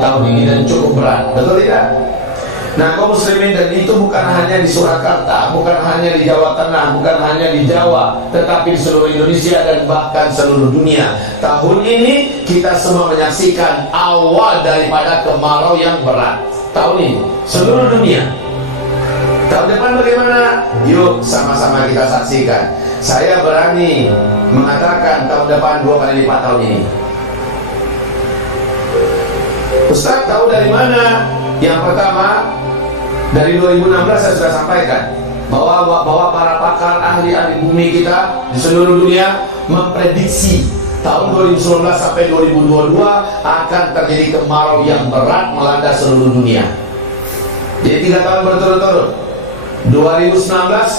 tahun ini dan cukup berat, betul tidak? Nah, kaum muslimin, dan itu bukan hanya di Surakarta, bukan hanya di Jawa Tengah, bukan hanya di Jawa, tetapi di seluruh Indonesia dan bahkan seluruh dunia. Tahun ini kita semua menyaksikan awal daripada kemarau yang berat. Tahun ini seluruh dunia. Tahun depan bagaimana? Yuk sama-sama kita saksikan. Saya berani mengatakan tahun depan 2 kali lipat tahun ini. Ustaz tahu dari mana? Yang pertama, dari 2016 saya sudah sampaikan bahwa para pakar ahli bumi kita di seluruh dunia memprediksi tahun 2019 sampai 2022 akan terjadi kemarau yang berat melanda seluruh dunia. Jadi 3 tahun berturut-turut. 2019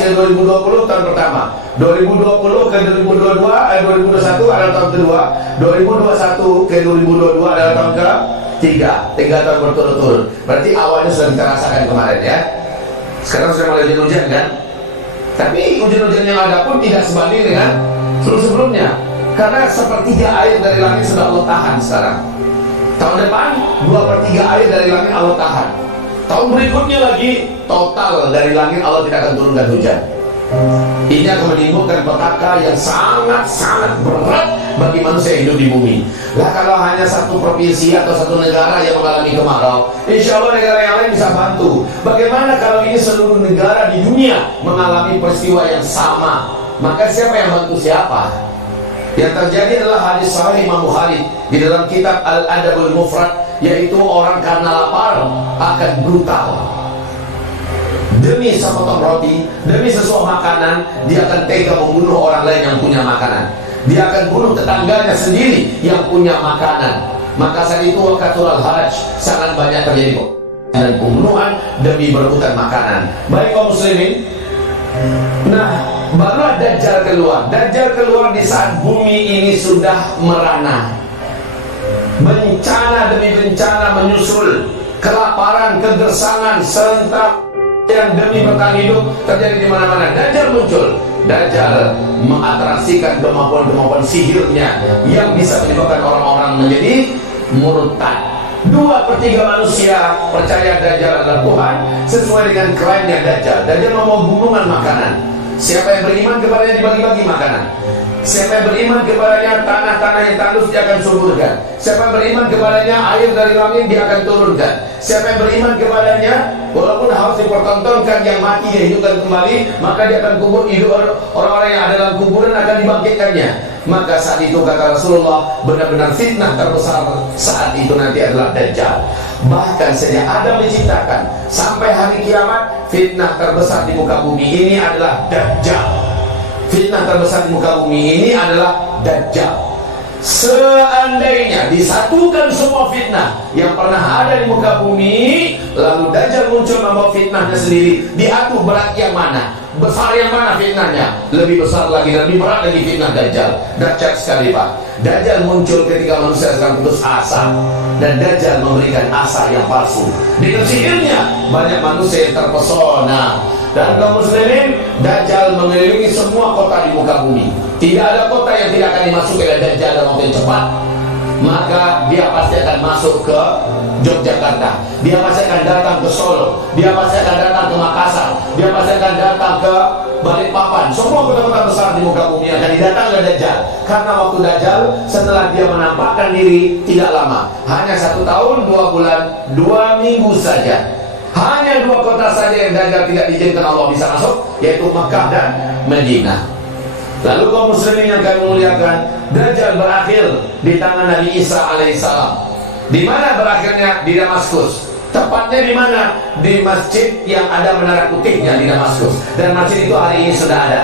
ke 2020 tahun pertama, 2020 ke 2021 adalah tahun kedua, 2021 ke 2022 adalah tahun ketiga. 3 tahun berturut-turut. Berarti awalnya sudah kita rasakan kemarin ya. Sekarang sudah mulai hujan kan? Tapi hujan-hujan yang ada pun tidak sebanding dengan sebelum-sebelumnya. Karena sepertiga air dari langit sudah Allah tahan sekarang. Tahun depan 2/3 air dari langit Allah tahan. Tahun berikutnya lagi total dari langit Allah tidak akan turunkan hujan. Ini akan menimbulkan petaka yang sangat-sangat berat bagi manusia hidup di bumi. Lah kalau hanya satu provinsi atau satu negara yang mengalami kemarau, insya Allah negara yang lain bisa bantu. Bagaimana kalau ini seluruh negara di dunia mengalami peristiwa yang sama? Maka siapa yang bantu siapa? Yang terjadi adalah hadis sahih Imam Bukhari di dalam kitab Al-Adabul Mufrad, yaitu orang karena lapar akan brutal. Demi sepotong roti, demi sesuatu makanan, dia akan tega membunuh orang lain yang punya makanan. Dia akan bunuh tetangganya sendiri yang punya makanan. Maka saat itu waqatul haraj sangat banyak terjadi dan pembunuhan demi berebutan makanan. Baik kaum muslimin. Nah, barulah Dajjal keluar. Dajjal keluar di saat bumi ini sudah merana. Bencana demi bencana menyusul, kelaparan, kegersangan, serentak yang demi bertahan hidup terjadi di mana-mana. Dajjal muncul. Dajjal mengatraksikan kemampuan-kemampuan sihirnya yang bisa menyebabkan orang-orang menjadi murtad. 2/3 manusia percaya Dajjal adalah Tuhan sesuai dengan klaimnya Dajjal. Dajjal membawa gunungan makanan. Siapa yang beriman kepadanya dibagi-bagi makanan. Siapa yang beriman kepadanya tanah-tanah yang tandus dia akan suburkan. Siapa yang beriman kepadanya air dari langit dia akan turunkan. Siapa yang beriman kepadanya walaupun harus dipertontonkan yang mati dia hidupkan kembali, maka dia akan kubur hidup. Orang-orang yang ada dalam kuburan akan dibangkitkannya. Maka saat itu kata Rasulullah, benar-benar fitnah terbesar saat itu nanti adalah Dajjal. Bahkan sejak Adam diciptakan sampai hari kiamat, fitnah terbesar di muka bumi ini adalah Dajjal. Fitnah terbesar di muka bumi ini adalah Dajjal. Seandainya disatukan semua fitnah yang pernah ada di muka bumi, lalu Dajjal muncul membawa fitnahnya sendiri, diatur berat yang mana, besar yang mana fitnahnya, lebih besar lagi dan lebih berat lagi fitnah Dajjal. Dahsyat sekali Pak. Dajjal muncul ketika manusia sedang putus asa, dan Dajjal memberikan asa yang palsu. Dengan sihirnya banyak manusia yang terpesona. Dan kaum muslimin, Dajjal mengelilingi semua kota di muka bumi. Tidak ada kota yang tidak akan dimasuki oleh Dajjal dalam waktu yang cepat. Maka dia pasti akan masuk ke Yogyakarta, dia pasti akan datang ke Solo, dia pasti akan datang ke Makassar, dia pasti akan datang ke Balikpapan. Semua kota-kota besar di muka bumi akan didatangi oleh Dajjal. Karena waktu Dajjal setelah dia menampakkan diri tidak lama, hanya 1 tahun 2 bulan 2 minggu saja. Hanya 2 kota saja yang Dajjal tidak diizinkan Allah bisa masuk, yaitu Makkah dan Madinah. Lalu kaum muslimin yang kami muliakan, Dajjal berakhir di tangan Nabi Isa alaihissalam. Di mana berakhirnya? Di Damaskus. Tepatnya di mana? Di masjid yang ada menara putihnya di Damaskus. Dan masjid itu hari ini sudah ada.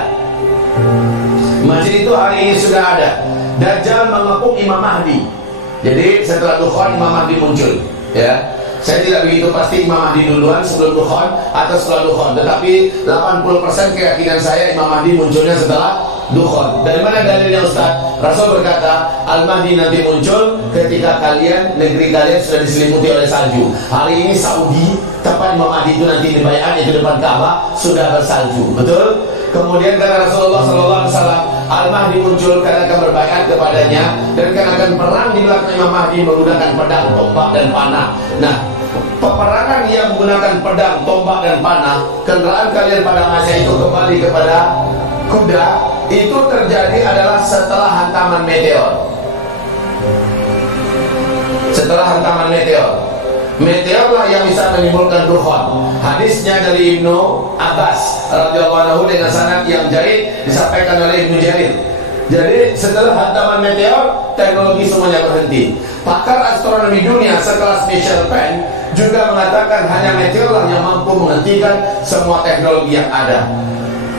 Masjid itu hari ini sudah ada. Dajjal mengepung Imam Mahdi. Jadi setelah Dukhan Imam Mahdi muncul. Ya. Saya tidak begitu pasti Imam Mahdi duluan sebelum Dukhan atau setelah Dukhan, tetapi 80% keyakinan saya Imam Mahdi munculnya setelah Dukhan. Dari mana dalilnya Ustaz? Rasul berkata, Al-Mahdi nanti muncul ketika negeri kalian sudah diselimuti oleh salju. Hari ini Saudi, tempat Imam Mahdi itu nanti dibayar, itu depan Ka'bah sudah bersalju. Betul? Kemudian kata Rasulullah SAW, Al-Mahdi muncul, kalian akan berbaiat kepadanya, dan kalian akan perang di belakang Imam Mahdi menggunakan pedang, tombak, dan panah. Nah, peperangan yang menggunakan pedang, tombak, dan panah, kendaraan kalian pada masa itu kembali kepada kuda, itu terjadi adalah setelah hantaman meteor. Setelah hantaman meteor, meteorlah yang bisa menimbulkan dukhon. Hadisnya dari Ibnu Abbas radhiyallahu anhu dengan sanad yang jaid disampaikan oleh Ibnu Jarir. Jadi setelah hantaman meteor, teknologi semuanya berhenti. Pakar astronomi dunia sekelas Michel Penn juga mengatakan hanya meteorlah yang mampu menghentikan semua teknologi yang ada.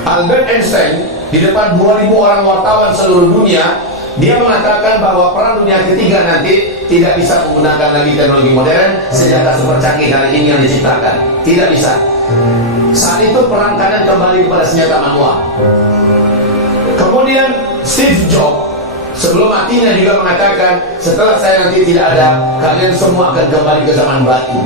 Albert Einstein di depan 2000 orang wartawan seluruh dunia, dia mengatakan bahwa perang dunia ketiga nanti tidak bisa menggunakan lagi teknologi modern, senjata super canggih hari ini yang diciptakan. Tidak bisa. Saat itu perang kanan kembali kepada senjata manual. Kemudian Steve Jobs sebelum matinya juga mengatakan, setelah saya nanti tidak ada, kalian semua akan kembali ke zaman batu.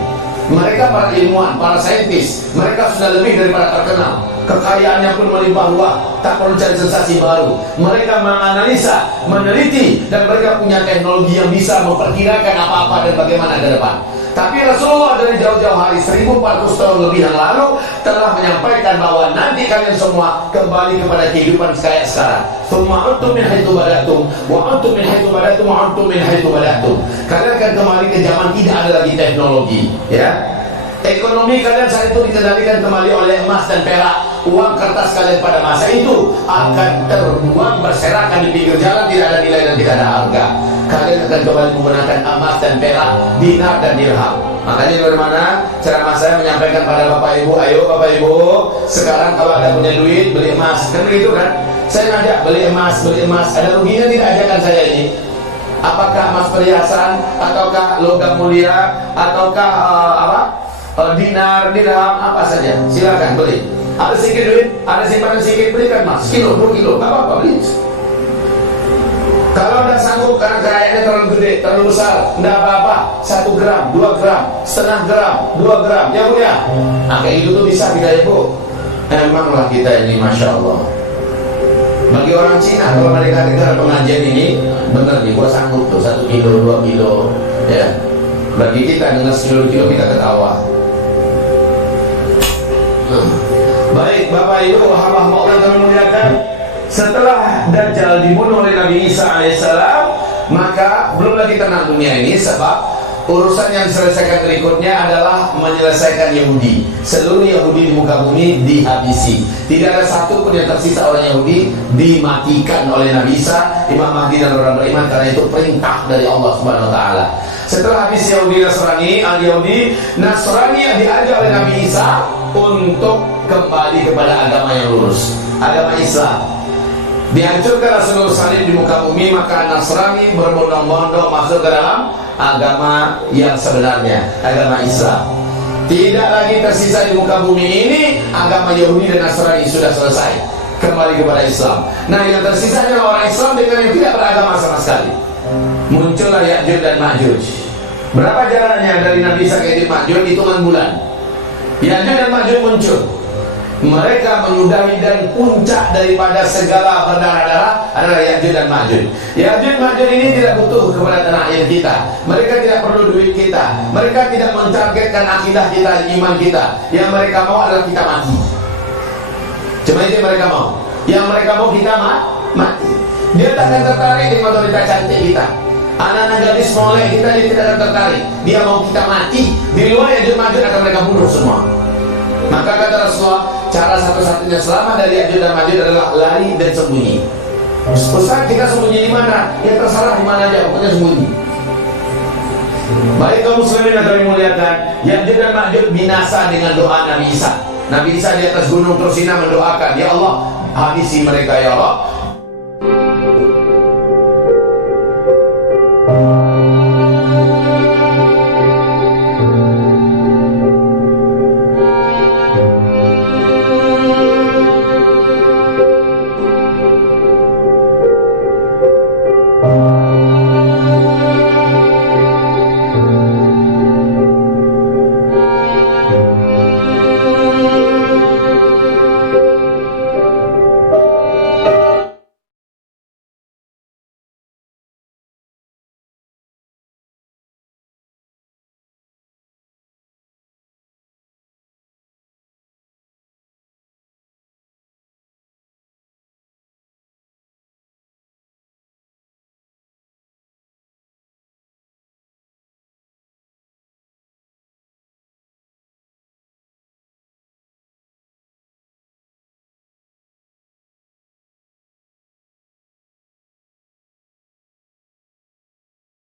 Mereka para ilmuwan, para saintis, mereka sudah lebih daripada terkenal. Kekayaannya pun melimpah ruah, tak perlu cari sensasi baru. Mereka menganalisa, meneliti, dan mereka punya teknologi yang bisa memperkirakan apa-apa dan bagaimana ke depan. Tapi Rasulullah dari jauh-jauh hari 1400 tahun lebih yang lalu telah menyampaikan bahwa nanti kalian semua kembali kepada kehidupan kayak sekarang. Tsumma antum min haitsu badatum wa antum min haitsu badatum wa antum min haitsu badatum. Kalian akan kembali ke zaman tidak ada lagi teknologi, ya. Ekonomi kalian saat itu dikendalikan kembali oleh emas dan perak. Uang kertas kalian pada masa itu akan terbuang berserakan di pinggir jalan, tidak ada nilai dan tidak ada harga. Kalian akan kembali menggunakan emas dan perak, dinar dan dirham. Makanya bagaimana ceramah saya menyampaikan pada Bapak Ibu, ayo Bapak Ibu, sekarang kalau ada punya duit beli emas, kan begitu kan? Saya ngajak beli emas, ada ruginya tidak ajakan saya ini? Apakah emas perhiasan, ataukah logam mulia, ataukah dinar, dirham, apa saja? Silakan beli. Ada sedikit duit, ada simpanan sedikit, belikan mas, kilo, 2 kilo, gak apa-apa, beli. Kalau udah sanggup karena kekayaannya terlalu gede, terlalu besar, enggak apa-apa, 1 gram, 2 gram, setengah gram, 2 gram, ya Bu ya. Nah kayak gitu tuh bisa kita ya Bu. Emanglah kita ini Masya Allah. Bagi orang Cina kalau mereka dengar pengajian ini, bener nih, gua sanggup tuh 1 kilo, 2 kilo, ya. Bagi kita dengan sekilo-kilo kita ketawa. Baik Bapak Ibu, hamba-hamba Allah yang muliakan, setelah Dajjal dibunuh oleh Nabi Isa alaihissalam, maka belum lagi tenang dunia ini, sebab urusan yang diselesaikan berikutnya adalah menyelesaikan Yahudi. Seluruh Yahudi di muka bumi dihabisi. Tidak ada satu pun yang tersisa orang Yahudi, dimatikan oleh Nabi Isa, Imam Mahdi dan orang beriman, karena itu perintah dari Allah Subhanahu wa taala. Setelah habis Yahudi Nasrani, Al-Yahudi Nasrani yang diajak oleh Nabi Isa untuk kembali kepada agama yang lurus, agama Islam. Dihancurkan seluruh salib di muka bumi, maka Nasrani berbondong-bondong masuk ke dalam agama yang sebenarnya, agama Islam. Tidak lagi tersisa di muka bumi ini agama Yahudi dan Nasrani, sudah selesai, kembali kepada Islam. Nah yang tersisa adalah orang Islam dengan yang tidak beragama sama sekali. Muncullah Ya'juj dan Ma'juj. Berapa jaraknya dari Nabi Isa ke Ma'juj? Hitungan bulan. Ya'juj dan Ma'juj muncul. Mereka menyudahi dan puncak daripada segala berdarah-darah adalah Ya'juj dan Ma'juj. Ya'juj Ma'juj ini tidak butuh kepada tanah air kita. Mereka tidak perlu duit kita. Mereka tidak mentargetkan akidah kita, iman kita. Yang mereka mau adalah kita mati. Cuma itu yang mereka mau. Yang mereka mau kita mati. Dia tak akan tertarik dengan wanita cantik kita. Anak-anak gadis molek kita, dia tidak akan tertarik. Dia mau kita mati. Di luar Ya'juj Ma'juj akan mereka bunuh semua. Maka kata Rasulullah, cara satu-satunya selamat dari Ya'juj dan Ma'juj adalah lari dan sembunyi. Ustaz, kita sembunyi di mana? Ya terserah di mana aja, pokoknya sembunyi. Baik kaum muslimin yang kami muliakan, Ya'juj dan Ma'juj binasa dengan doa Nabi Isa. Nabi Isa di atas gunung Tursina mendoakan, ya Allah, habisi mereka ya Allah.